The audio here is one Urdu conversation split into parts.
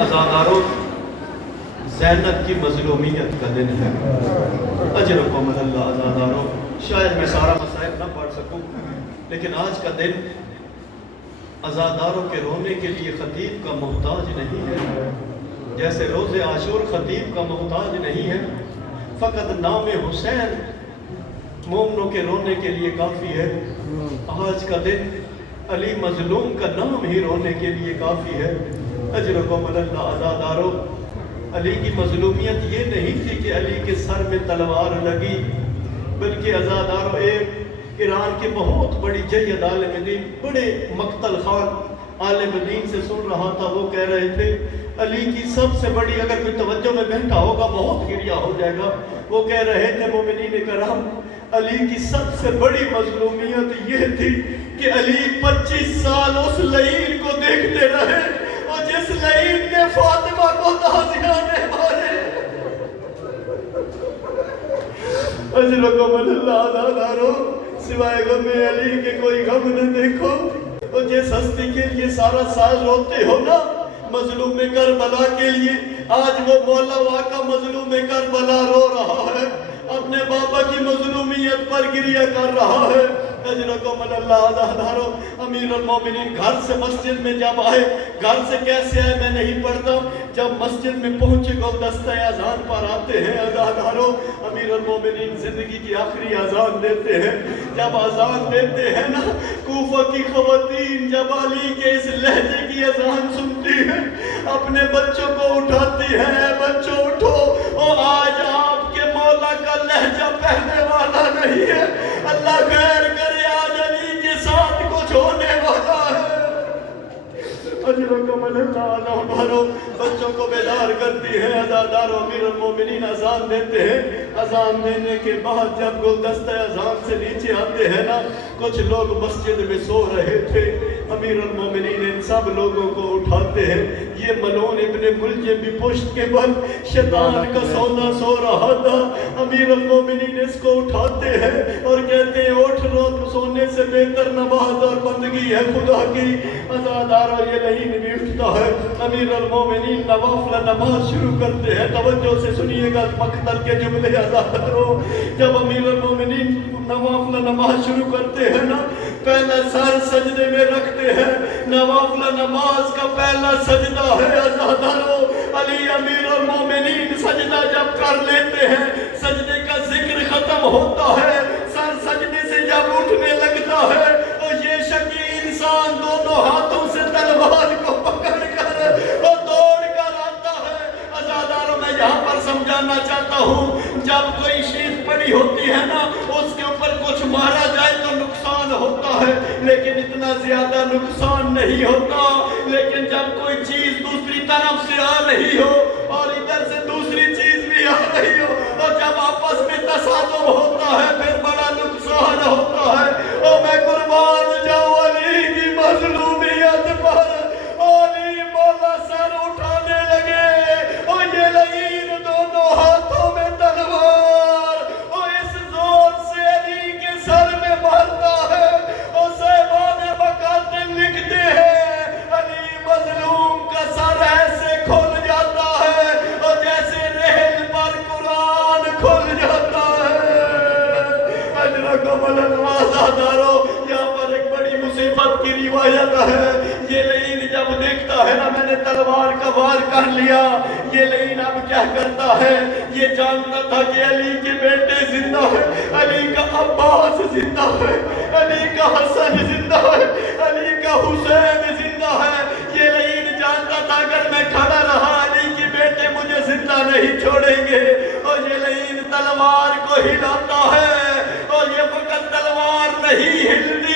عزاداروں، زینب کی مظلومیت کا دن ہے۔ اجرکم اللہ عزاداروں، شاید میں سارا مسائل نہ پڑھ سکوں، لیکن آج کا دن عزاداروں کے رونے کے لیے خطیب کا محتاج نہیں ہے، جیسے روز عاشور خطیب کا محتاج نہیں ہے۔ فقط نام حسین مومنوں کے رونے کے لیے کافی ہے۔ آج کا دن علی مظلوم کا نام ہی رونے کے لیے کافی ہے۔ اجرکم اللہ عزاداروں، علی کی مظلومیت یہ نہیں تھی کہ علی کے سر میں تلوار لگی، بلکہ عزاداروں ایک ایران کے بہت بڑی جید عالم دین، بڑے مقتل خان عالم دین سے سن رہا تھا، وہ کہہ رہے تھے علی کی سب سے بڑی، اگر کوئی توجہ میں بیٹھا ہوگا بہت گریا ہو جائے گا، وہ کہہ رہے تھے مومنین کرام، علی کی سب سے بڑی مظلومیت یہ تھی کہ علی 25 سال اس لعین کو دیکھتے رہے، اور جس لعین نے فاطمہ کو تازیانے مارے۔ اجرکم اللہ عزاداروں، سوائے غم علی کے کوئی غم نہ دیکھو، اور جس ہستی کے لیے سارا سال روتے ہو نا، مظلوم کربلا کے لیے، آج وہ مولا واقع مظلوم کربلا رو رہا ہے، اپنے بابا کی مظلومیت پر گریہ کر رہا ہے۔ اجرکم اللہ عزاداروں، امیر المومنین گھر سے مسجد میں جب آئے، گھر سے کیسے آئے میں نہیں پڑھتا، جب مسجد میں پہنچے گلدستہ اذان پر آتے ہیں عزاداروں، امیر المومنین زندگی کی آخری اذان دیتے ہیں۔ جب اذان دیتے ہیں نا، کوفہ کی خواتین جب علی کے اس لہجے کی اذان سنتی ہیں، اپنے بچوں کو اٹھاتی ہیں، بچوں اٹھو، اور آج آپ کے مولا کا لہجہ پہنے والا نہیں ہے، اللہ خیر کرے، آج علی کے ساتھ کچھ ہونے والا ہے۔ اجرکم اللہ عزاداروں، بچوں کو بیدار کرتی ہے عزاداروں، امیر المومنین اذان دیتے ہیں۔ اذان دینے کے بعد جب گلدستہ اذان سے نیچے آتے ہیں نا، کچھ لوگ مسجد میں سو رہے تھے، امیر المومنین ان سب لوگوں کو اٹھاتے ہیں۔ یہ ملعون ابن ملجم بھی پشت کے بل شیطان کا سونا سو رہا تھا، امیر المومنین اس کو اٹھاتے ہیں اور کہتے ہیں اٹھ رو، سونے سے بہتر نماز اور بندگی ہے خدا کی۔ عزاداروں، یہ لعین بھی اٹھتا ہے، امیر المومنین نوافل نماز شروع کرتے ہیں۔ توجہ سے سنیے گا مقتل کے جملے عزاداروں، جب امیر المومنین نوافل نماز شروع کرتے ہیں نا، پہلا سر سجدے میں رکھتے ہیں، نوافل نماز کا پہلا سجدہ ہے عزاداروں۔ علی امیر المومنین سجدہ جب کر لیتے ہیں، سجدے کا ذکر ختم ہوتا ہے، سر سجدے سے جب اٹھنے لگتا ہے، اور یہ شقی انسان دونوں ہاتھوں سے تلوار کو پکڑ کر اور دوڑ کر آتا ہے۔ عزاداروں، میں یہاں پر سمجھانا چاہتا ہوں، جب کوئی چیز پڑی ہوتی ہے نا، اس کے اوپر کچھ مارا جائے تو نقصان ہوتا ہے، لیکن اتنا زیادہ نقصان نہیں ہوتا۔ لیکن جب کوئی چیز دوسری طرف سے آ رہی ہو اور ادھر سے دوسری چیز بھی آ رہی ہو، اور جب آپس میں تصادم ہوتا ہے، پھر بڑا نقصان ہوتا ہے۔ اور میں قربان جاؤں علی کی مظلومیت پر، علی مولا سر اٹھانے لگے، اور یہ لعین دونوں ہاتھوں میں تلوار، اور اس زور سے علی کے سر میں مارتا ہے، اور صحابہ مقاتل لکھتے ہیں علی مظلوم کا سر ایسے کھل جاتا ہے، اور جیسے ریل پر قرآن کھل جاتا ہے۔ اجرکم اللہ عزاداروں، یہاں پر ایک بڑی مصیبت کی روایت ہے۔ یہ لعین جب دیکھتا ہے نا میں نے تلوار کا وار کر لیا، یہ لعین اب کیا کرتا ہے، یہ جانتا تھا کہ علی کے بیٹے زندہ ہے، علی کا عباس زندہ ہے، علی کا حسن زندہ ہے، علی کا حسین زندہ ہے۔ یہ لعین جانتا تھا اگر میں کھڑا رہا علی کے بیٹے مجھے زندہ نہیں چھوڑیں گے، اور یہ لعین تلوار کو ہلاتا ہے، اور یہ فقط تلوار نہیں ہلتی،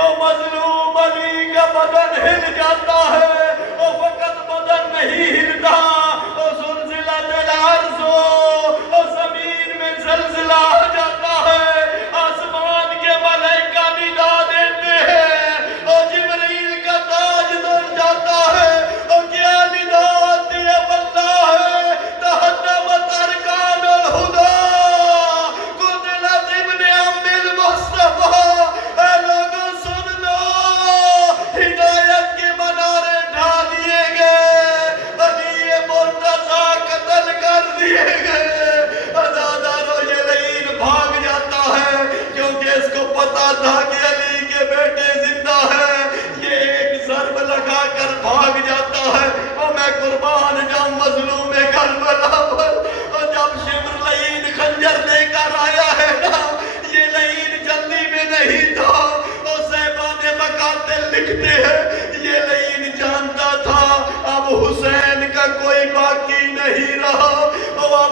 اور مظلوم علی کا بدن ہل جاتا ہے، اور فقط بدن نہیں ہلتا، اور زلزلۃ الارض، اور زمین میں زلزلہ آ جاتا ہے، آسمان کے ملائکہ ندا دیتے ہیں، اور جبریل کا تاج دل جاتا ہے، اور کیا ندا آتی ہے، واللہ تہدمت ارکان الہدا، قتلت ابن ام المصطفیٰ۔ اے لوگوں سن لو، ہدایت کے منارے ڈھا دیے گئے،